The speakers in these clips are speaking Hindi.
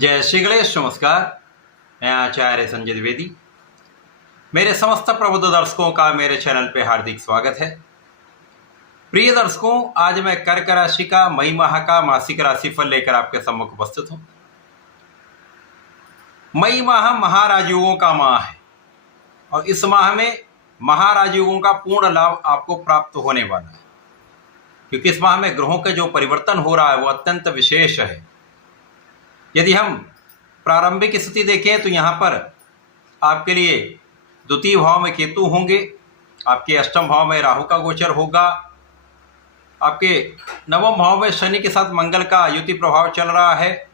जय श्री गणेश। नमस्कार, मैं आचार्य संजय द्विवेदी। मेरे समस्त प्रबुद्ध दर्शकों का मेरे चैनल पे हार्दिक स्वागत है। प्रिय दर्शकों, आज मैं कर्क राशि का मई माह का मासिक राशिफल लेकर आपके सम्मुख उपस्थित हूँ। मई माह महाराजयोगों का माह है और इस माह में महाराजयोगों का पूर्ण लाभ आपको प्राप्त होने वाला है, क्योंकि इस माह में ग्रहों के जो परिवर्तन हो रहा है वो अत्यंत विशेष है। यदि हम प्रारंभिक स्थिति देखें तो यहाँ पर आपके लिए द्वितीय भाव में केतु होंगे, आपके अष्टम भाव में राहु का गोचर होगा, आपके नवम भाव में शनि के साथ मंगल का युति प्रभाव चल रहा है,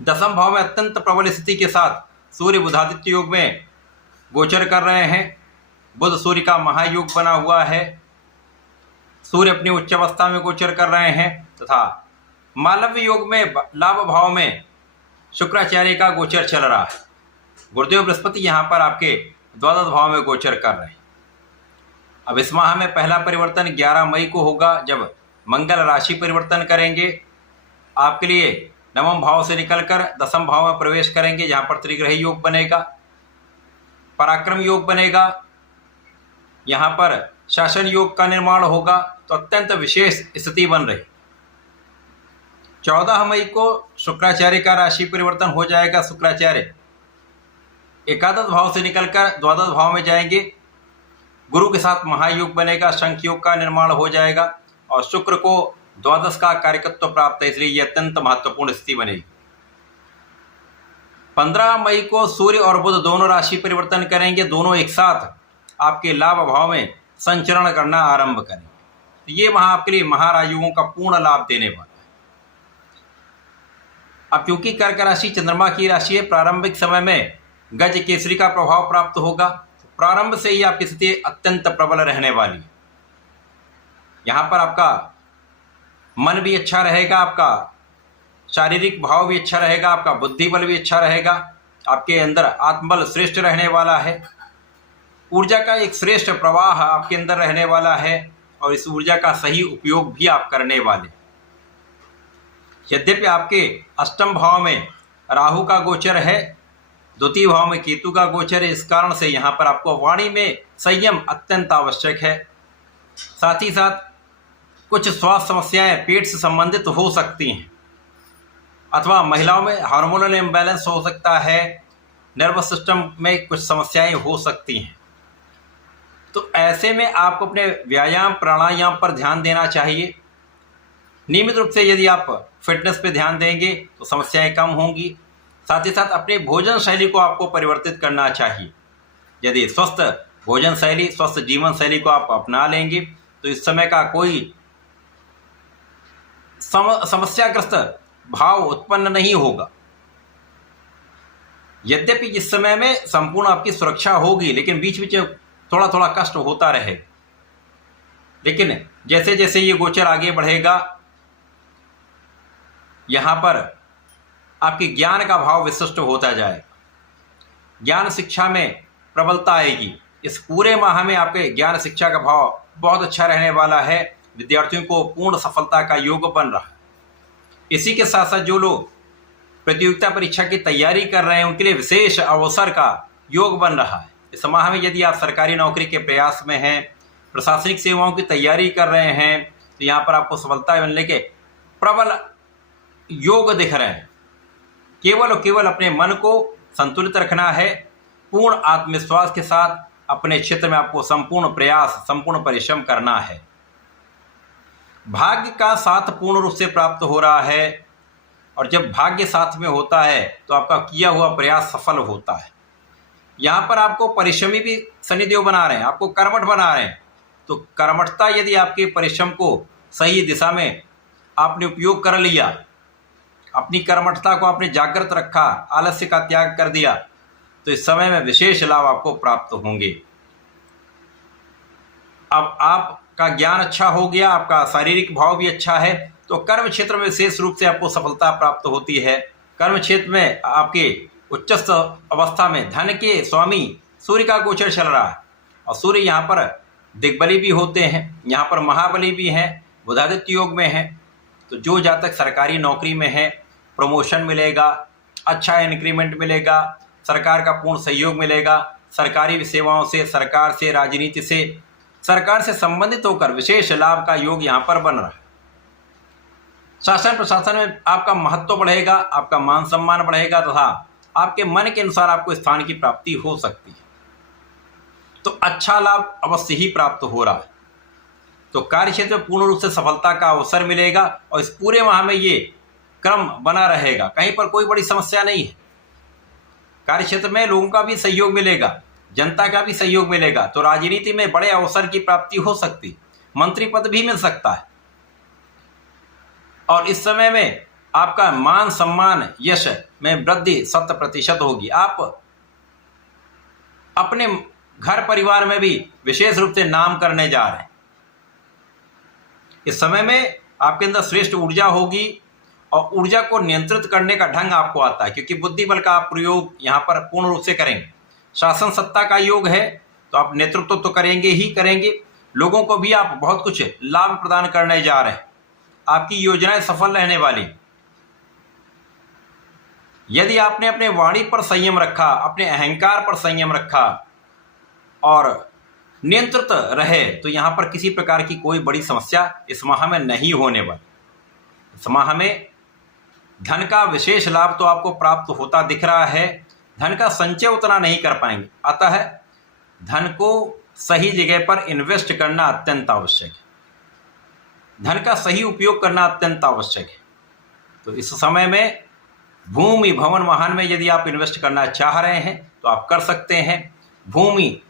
दसम भाव में अत्यंत प्रबल स्थिति के साथ सूर्य बुधादित्य योग में गोचर कर रहे हैं, बुध सूर्य का महायोग बना हुआ है, सूर्य अपनी उच्च अवस्था में गोचर कर रहे हैं तथा मालव्य योग में लाभ भाव में शुक्राचार्य का गोचर चल रहा है। गुरुदेव बृहस्पति यहाँ पर आपके द्वादश भाव में गोचर कर रहे हैं। अब इस माह में पहला परिवर्तन 11 मई को होगा, जब मंगल राशि परिवर्तन करेंगे। आपके लिए नवम भाव से निकलकर दसम भाव में प्रवेश करेंगे, जहाँ पर त्रिग्रही योग बनेगा, पराक्रम योग बनेगा, यहाँ पर शासन योग का निर्माण होगा। तो अत्यंत विशेष स्थिति बन रही। 14 मई को शुक्राचार्य का राशि परिवर्तन हो जाएगा। शुक्राचार्य एकादश भाव से निकलकर द्वादश भाव में जाएंगे, गुरु के साथ महायोग बनेगा, शंख योग का निर्माण हो जाएगा और शुक्र को द्वादश का कार्यकत्व प्राप्त है, इसलिए यह अत्यंत महत्वपूर्ण स्थिति बनेगी। 15 मई को सूर्य और बुध दोनों राशि परिवर्तन करेंगे, दोनों एक साथ आपके लाभ भाव में संचरण करना आरंभ करेंगे। तो ये माह आपके लिए महाराजयोगों का पूर्ण लाभ देने वाला है। अब क्योंकि कर्क राशि चंद्रमा की राशि है, प्रारंभिक समय में गज केसरी का प्रभाव प्राप्त होगा। प्रारंभ से ही आपकी स्थिति अत्यंत प्रबल रहने वाली है। यहाँ पर आपका मन भी अच्छा रहेगा, आपका शारीरिक भाव भी अच्छा रहेगा, आपका बुद्धि बल भी अच्छा रहेगा, आपके अंदर आत्मबल श्रेष्ठ रहने वाला है, ऊर्जा का एक श्रेष्ठ प्रवाह आपके अंदर रहने वाला है और इस ऊर्जा का सही उपयोग भी आप करने वाले। यद्यपि आपके अष्टम भाव में राहु का गोचर है, द्वितीय भाव में केतु का गोचर है, इस कारण से यहाँ पर आपको वाणी में संयम अत्यंत आवश्यक है। साथ ही साथ कुछ स्वास्थ्य समस्याएं पेट से संबंधित हो सकती हैं, अथवा महिलाओं में हार्मोनल इम्बैलेंस हो सकता है, नर्वस सिस्टम में कुछ समस्याएं हो सकती हैं। तो ऐसे में आपको अपने व्यायाम प्राणायाम पर ध्यान देना चाहिए। नियमित रूप से यदि आप फिटनेस पे ध्यान देंगे तो समस्याएं कम होंगी। साथ ही साथ अपने भोजन शैली को आपको परिवर्तित करना चाहिए। यदि स्वस्थ भोजन शैली, स्वस्थ जीवन शैली को आप अपना लेंगे तो इस समय का कोई समस्याग्रस्त भाव उत्पन्न नहीं होगा। यद्यपि इस समय में संपूर्ण आपकी सुरक्षा होगी, लेकिन बीच बीच थोड़ा थोड़ा कष्ट होता रहे। लेकिन जैसे जैसे ये गोचर आगे बढ़ेगा, यहाँ पर आपके ज्ञान का भाव विशिष्ट होता जाएगा, ज्ञान शिक्षा में प्रबलता आएगी। इस पूरे माह में आपके ज्ञान शिक्षा का भाव बहुत अच्छा रहने वाला है। विद्यार्थियों को पूर्ण सफलता का योग बन रहा है। इसी के साथ साथ जो लोग प्रतियोगिता परीक्षा की तैयारी कर रहे हैं उनके लिए विशेष अवसर का योग बन रहा है। इस माह में यदि आप सरकारी नौकरी के प्रयास में हैं, प्रशासनिक सेवाओं की तैयारी कर रहे हैं, तो यहाँ पर आपको सफलता मिलने के प्रबल योग दिख रहे हैं। केवल और केवल अपने मन को संतुलित रखना है, पूर्ण आत्मविश्वास के साथ अपने क्षेत्र में आपको संपूर्ण प्रयास, संपूर्ण परिश्रम करना है। भाग्य का साथ पूर्ण रूप से प्राप्त हो रहा है और जब भाग्य साथ में होता है तो आपका किया हुआ प्रयास सफल होता है। यहाँ पर आपको परिश्रमी भी शनिदेव बना रहे हैं, आपको कर्मठ बना रहे हैं। तो कर्मठता यदि आपके परिश्रम को सही दिशा में आपने उपयोग कर लिया, अपनी कर्मठता को आपने जागृत रखा, आलस्य का त्याग कर दिया, तो इस समय में विशेष लाभ आपको प्राप्त होंगे। अब आपका ज्ञान अच्छा हो गया, आपका शारीरिक भाव भी अच्छा है, तो कर्म क्षेत्र में विशेष रूप से आपको सफलता प्राप्त होती है। कर्म क्षेत्र में आपके उच्चस्थ अवस्था में धन के स्वामी सूर्य का गोचर चल रहा है और सूर्य यहाँ पर दिग्बली भी होते हैं, यहाँ पर महाबली भी हैं, बुधादित्य योग में हैं। तो जो जातक सरकारी नौकरी में है, प्रमोशन मिलेगा, अच्छा इंक्रीमेंट मिलेगा, सरकार का पूर्ण सहयोग मिलेगा। सरकारी सेवाओं से, सरकार से, राजनीति से, सरकार से संबंधित होकर विशेष लाभ का योग यहाँ पर बन रहा है। शासन प्रशासन में आपका महत्व बढ़ेगा, आपका मान सम्मान बढ़ेगा तथा आपके मन के अनुसार आपको स्थान की प्राप्ति हो सकती है। तो अच्छा लाभ अवश्य ही प्राप्त हो रहा है। तो कार्य क्षेत्र में पूर्ण रूप से सफलता का अवसर मिलेगा और इस पूरे माह में ये क्रम बना रहेगा, कहीं पर कोई बड़ी समस्या नहीं है। कार्य क्षेत्र में लोगों का भी सहयोग मिलेगा, जनता का भी सहयोग मिलेगा। तो राजनीति में बड़े अवसर की प्राप्ति हो सकती, मंत्री पद भी मिल सकता है। और इस समय में आपका मान सम्मान यश में वृद्धि 100% होगी। आप अपने घर परिवार में भी विशेष रूप से नाम करने जा रहे हैं। इस समय में आपके अंदर श्रेष्ठ ऊर्जा होगी और ऊर्जा को नियंत्रित करने का ढंग आपको आता है, क्योंकि बुद्धि बल का आप प्रयोग यहाँ पर पूर्ण रूप से करेंगे। शासन सत्ता का योग है तो आप नेतृत्व तो करेंगे ही करेंगे, लोगों को भी आप बहुत कुछ लाभ प्रदान करने जा रहे हैं। आपकी योजनाएं सफल रहने वाली। यदि आपने अपने वाणी पर संयम रखा, अपने अहंकार पर संयम रखा और नियंत्रित रहे, तो यहाँ पर किसी प्रकार की कोई बड़ी समस्या इस माह में नहीं होने वाली। इस माह में धन का विशेष लाभ तो आपको प्राप्त होता दिख रहा है। धन का संचय उतना नहीं कर पाएंगे, अतः धन को सही जगह पर इन्वेस्ट करना अत्यंत आवश्यक है। धन का सही उपयोग करना अत्यंत आवश्यक है। तो इस समय में भूमि भवन वाहन में यदि आप इन्वेस्ट करना चाह रहे हैं तो आप कर सकते हैं। भूमि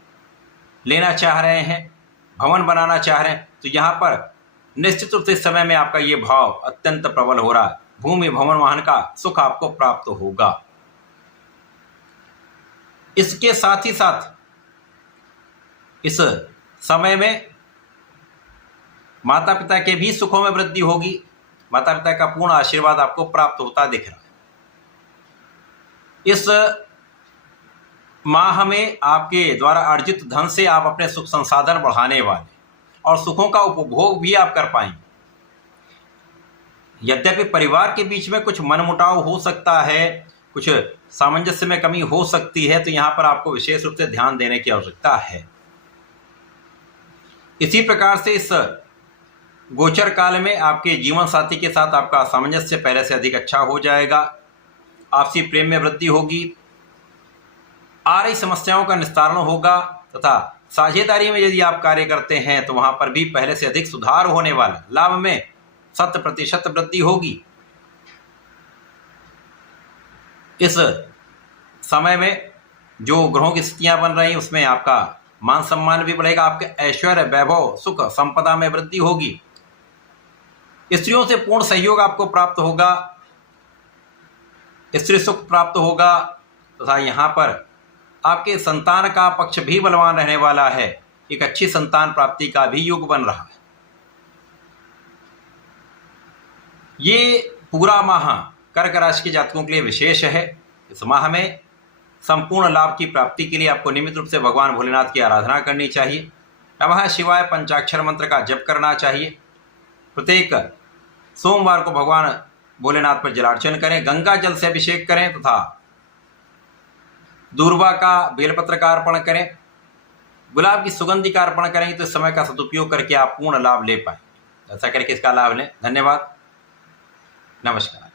लेना चाह रहे हैं, भवन बनाना चाह रहे हैं, तो यहाँ पर निश्चित रूप से इस समय में आपका ये भाव अत्यंत प्रबल हो रहा है। भूमि भवन वाहन का सुख आपको प्राप्त होगा। इसके साथ ही साथ इस समय में माता पिता के भी सुखों में वृद्धि होगी। माता पिता का पूर्ण आशीर्वाद आपको प्राप्त होता दिख रहा है। इस माह में आपके द्वारा अर्जित धन से आप अपने सुख संसाधन बढ़ाने वाले और सुखों का उपभोग भी आप कर पाएंगे। यद्यपि परिवार के बीच में कुछ मनमुटाव हो सकता है, कुछ सामंजस्य में कमी हो सकती है, तो यहाँ पर आपको विशेष रूप से ध्यान देने की आवश्यकता है। इसी प्रकार से इस गोचर काल में आपके जीवन साथी के साथ आपका सामंजस्य पहले से अधिक अच्छा हो जाएगा। आपसी प्रेम में वृद्धि होगी। आ रही समस्याओं का निस्तारण होगा तथा साझेदारी में यदि आप कार्य करते हैं तो वहां पर भी पहले से अधिक सुधार होने वाला। लाभ में 100% वृद्धि होगी। इस समय में जो ग्रहों की स्थितियां बन रही उसमें आपका मान सम्मान भी बढ़ेगा। आपके ऐश्वर्य, वैभव, सुख, संपदा में वृद्धि होगी। स्त्रियों से पूर्ण सहयोग आपको प्राप्त होगा, स्त्री सुख प्राप्त होगा तथा यहाँ पर आपके संतान का पक्ष भी बलवान रहने वाला है। एक अच्छी संतान प्राप्ति का भी योग बन रहा है। ये पूरा माह कर्क राशि के जातकों के लिए विशेष है। इस माह में संपूर्ण लाभ की प्राप्ति के लिए आपको नियमित रूप से भगवान भोलेनाथ की आराधना करनी चाहिए। नमः शिवाय पंचाक्षर मंत्र का जप करना चाहिए। प्रत्येक सोमवार को भगवान भोलेनाथ पर जलार्चन करें, गंगा जल से अभिषेक करें तथा दूर्वा का बेलपत्र का अर्पण करें, गुलाब की सुगंधि का अर्पण करें। तो इस समय का सदुपयोग करके आप पूर्ण लाभ ले पाएं। ऐसा करके इसका लाभ लें। धन्यवाद, नमस्कार।